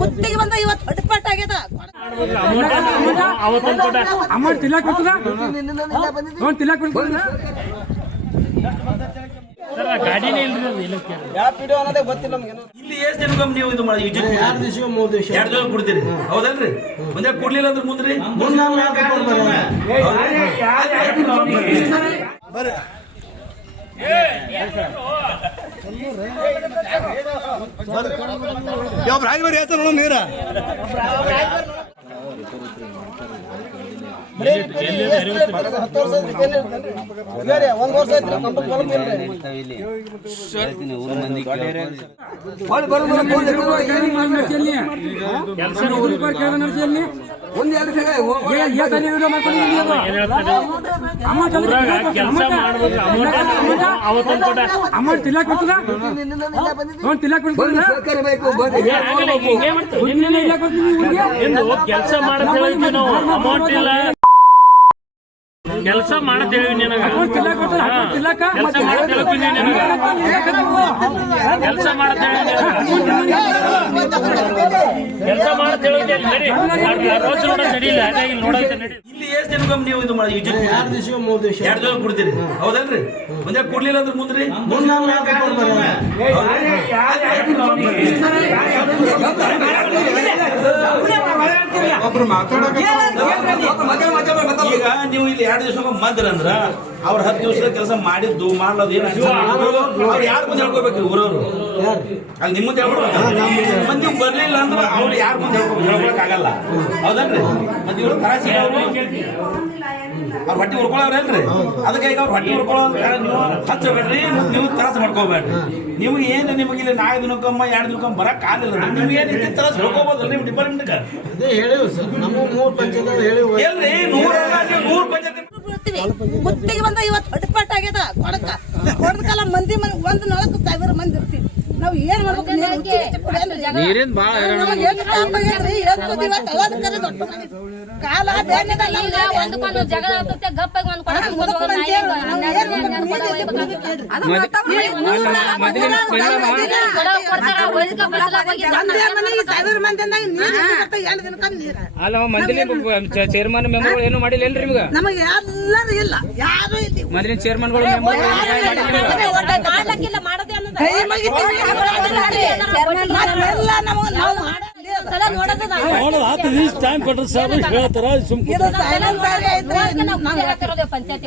ಗುತ್ತಿಗೆ ಬಂದ ಇವತ್ತು ಹೊಟ್ಟಪಾಟ್ ಆಗ್ಯದ. ಅಮೌಂಟ್ ತಿನ್ನಕ್ ಬರ್ತದ ಗಾಡಿನೇ ಅನ್ನೋದೇ ಗೊತ್ತಿಲ್ಲ ನಮ್ಗೆ. ಇಲ್ಲಿ ಎಷ್ಟು ದಿನ ನೀವು ಇದು ಮಾಡಿ 2 ದಿವಸ 3 ದಿವಸ 2 ದಿನ ಕೊಡ್ತೀರಿ ಹೌದಲ್ರಿ? ಒಂದೇ ಕೊಡ್ಲಿಲ್ಲ ಅಂದ್ರೆ ಮುಂದ್ರಿ ಯಾವ ರಾಜ ಬರೀ ಹೇಳ್ತಾರ ನೋಡ ನೀರ ಅಮೌಂಟ್ ತಿನ್ನಕ್ ಬರ್ತದ ಕೆಲಸ ಮಾಡತ್ತೇಳಿ ನಾವು ಅಮೌಂಟ್ ಇಲ್ಲ ಕೆಲಸ ಮಾಡತ್ತೇಳಿ ನಿನಗ ಕೆಲಸ ಮಾಡತ್ತೇಳಿ ಕೆಲಸ ಮಾಡತ್ತೇಳಿ ನಡಿಲ್ಲ ಹಾಗಾಗಿ ನೋಡತ್ತೆ ನಡಿ. ಇಲ್ಲಿ ಎಷ್ಟು ದಿನ ನೀವು ಇದು ಮಾಡಿ 2 ದಿವಸ 3 ದಿವಸ 2 ದಿನ ಕೊಡ್ತೀರಿ ಹೌದಲ್ರಿ? ಒಂದೇ ಕೊಡ್ಲಿಲ್ಲ ಅಂದ್ರೆ ಮುಂದ್ರಿ ಈಗ ನೀವು ಇಲ್ಲಿ 2 ದಿವಸ ಮಂದ್ರ ಅಂದ್ರ ಅವ್ರ 10 ದಿವಸ ಕೆಲಸ ಮಾಡಿದ್ದು ಮಾಡ್ಲದು ಏನ್ ಅವ್ರು ಯಾರ ಮುಂದೆ ಹೇಳ್ಕೋಬೇಕು? ಊರವ್ರು ಅಲ್ಲಿ ನಿಮ್ಮ ಮುಂದೆ ಹೇಳ್ಕೊಡ್ಬೇಕು. ಮತ್ತೆ ನೀವು ಬರ್ಲಿಲ್ಲ ಅಂದ್ರೆ ಅವ್ರು ಯಾರ ಮುಂದೆ ಹೇಳ್ಕೊಳಕ್ ಆಗಲ್ಲ ಹೌದಲ್ರಿ? ಮತ್ತೆ ಇವ್ರು ತರಾಸಿ ಅವ್ರು ಹೊಟ್ಟಿ ಹುರ್ಕೊಳ್ಳೋರೇನ್ರಿ? ಅದಕ್ಕೆ ಈಗ ಅವ್ರು ಹೊಟ್ಟಿ ಹುರ್ಕೊಳ್ಳೋ ನೀವು ಹಚ್ಚಬೇಡ್ರಿ, ನೀವು ತ್ರಾಸ ಮಾಡ್ಕೋಬೇಡ್ರಿ. ನಿಮ್ಗೆ ಏನು ನಿಮಗೆ ಇಲ್ಲಿ 4 ದಿನಕ್ಕೊಮ್ಮ 2 ದಿನಕ್ಕೊಮ್ಮ ಬರಕ್ ಆಗಲಿಲ್ಲ. ನಿಮ್ಗೆ ಏನು ತ್ರಾಸ ಹೇಳ್ಕೋಬೋದಲ್ಲ ನಿಮ್ಮ ಡಿಪಾರ್ಟ್ಮೆಂಟ್ ಎಲ್ರಿ 100 ಪಂಚಾಯತ್ ಗುತ್ತಿಗೆ ಬಂದ ಇವತ್ತು ಹೊಟ್ಟಪಾಟ್ ಆಗ್ಯದ. ಕೊಡದಕಾಲ ಮಂದಿ 1,400,000 ಮಂದಿ ಇರ್ತೀವಿ. ನಾವ್ ಏನ್ ಮಾಡ್ಬೇಕು? ನೀರಿನ ಬಾಳ ಕಾಲ ಒಂದ್ಕೊಂಡು ಜಗಳ ಆಗ್ತದೆ ಗಪ್ಪಾಗಿ ಒಂದ್ ಅಲ್ಲ ಮಂದಿಲಿ ಚೇರ್ಮನ್ ಮೆಂಬರ್ಗಳು ಏನು ಮಾಡಿಲ್ಲ ನಿಮ್ಗ? ನಮಗೆ ಎಲ್ಲರೂ ಇಲ್ಲ, ಯಾರು ಇಲ್ಲಿ ಮೊದಲಿನ ಚೇರ್ಮನ್ಗಳು ಮಾಡ್ಲಕ್ಕಿಲ್ಲ ಮಾಡದೆ ಟೈಮ್ ಕೊಟ್ರೆ ಸರ್ ಹೇಳ್ತಾರ ಪಂಚಾಯತಿ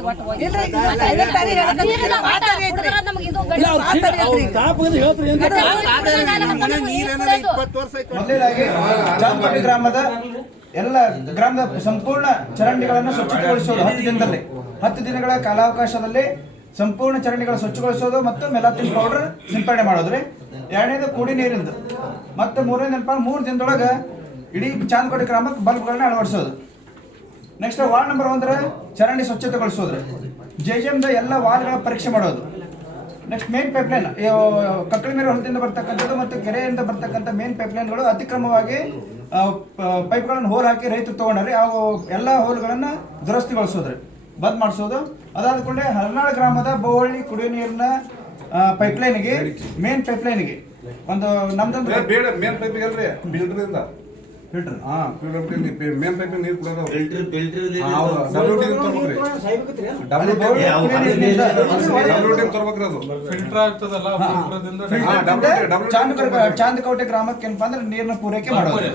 ಚಾಂದಕೋಟೆ ಗ್ರಾಮದ ಎಲ್ಲ ಗ್ರಾಮದ ಸಂಪೂರ್ಣ ಚರಂಡಿಗಳನ್ನು ಸ್ವಚ್ಛತೆಗೊಳಿಸುವುದು 10 ದಿನದಲ್ಲಿ 10 ದಿನಗಳ ಕಾಲಾವಕಾಶದಲ್ಲಿ ಸಂಪೂರ್ಣ ಚರಂಡಿಗಳ ಸ್ವಚ್ಛಗೊಳಿಸೋದು ಮತ್ತು ಮೆಲಾಥಿನ್ ಪೌಡರ್ ಸಿಂಪಡಣೆ ಮಾಡೋದ್ರಿ. 2ನೇದು ಕುಡಿ ನೀರಿಂದು ಮತ್ತು 3ನೇದಪ್ಪ 3 ದಿನದೊಳಗೆ ಇಡೀ ಚಾಂದಕೋಟೆ ಗ್ರಾಮಕ್ಕೆ ಬಲ್ಬ್ಗಳನ್ನ ಅಳವಡಿಸೋದು. ನೆಕ್ಸ್ಟ್ ವಾರ್ಡ್ ನಂಬರ್ 1 ಚರಂಡಿ ಸ್ವಚ್ಛತೆಗೊಳಿಸೋದ್ರಿ. ಜೆಜೆಮ್ದ ಎಲ್ಲ ವಾರ್ಡ್ಗಳ ಪರೀಕ್ಷೆ ಮಾಡೋದು. ನೆಕ್ಸ್ಟ್ ಮೇನ್ ಪೈಪ್ಲೈನ್ ಕಕ್ಕಳಿಮೇರೆ ಹೊಲದಿಂದ ಬರ್ತಕ್ಕಂಥದ್ದು ಮತ್ತು ಕೆರೆಯಿಂದ ಬರ್ತಕ್ಕಂಥ ಮೇನ್ ಪೈಪ್ಲೈನ್ಗಳು ಅತಿಕ್ರಮವಾಗಿ ಪೈಪ್ಗಳನ್ನು ಹೋಲ್ ಹಾಕಿ ರೈತರು ತಗೊಂಡ್ರಿ. ಅವು ಎಲ್ಲ ಹೋಲ್ಗಳನ್ನು ದುರಸ್ತಿಗೊಳಿಸೋದ್ರಿ, ಬಂದ್ ಮಾಡಿಸೋದು. ಅದಾದ ಕೂಡಲೇ ಹರನಾಳ ಗ್ರಾಮದ ಬಹುಹಳ್ಳಿ ಕುಡಿಯುವ ನೀರಿನ ಪೈಪ್ಲೈನ್ಗೆ ಮೇನ್ ಪೈಪ್ಲೈನ್ಗೆ ಒಂದು ನಮ್ದೊಂದು ಮೇನ್ ಪೈಪಿಗೆ ಅಲ್ರಿ ಫಿಲ್ಟರ್ ಫಿಲ್ಟರ್ ಮೇನ್ ಪೈಪ್ ನೀರು ಕೊಡೋದು ಚಾಂದಕೋಟೆ ಗ್ರಾಮಕ್ಕೆ ಏನಪ್ಪಾ ಅಂದ್ರೆ ನೀರಿನ ಪೂರೈಕೆ ಮಾಡೋದು.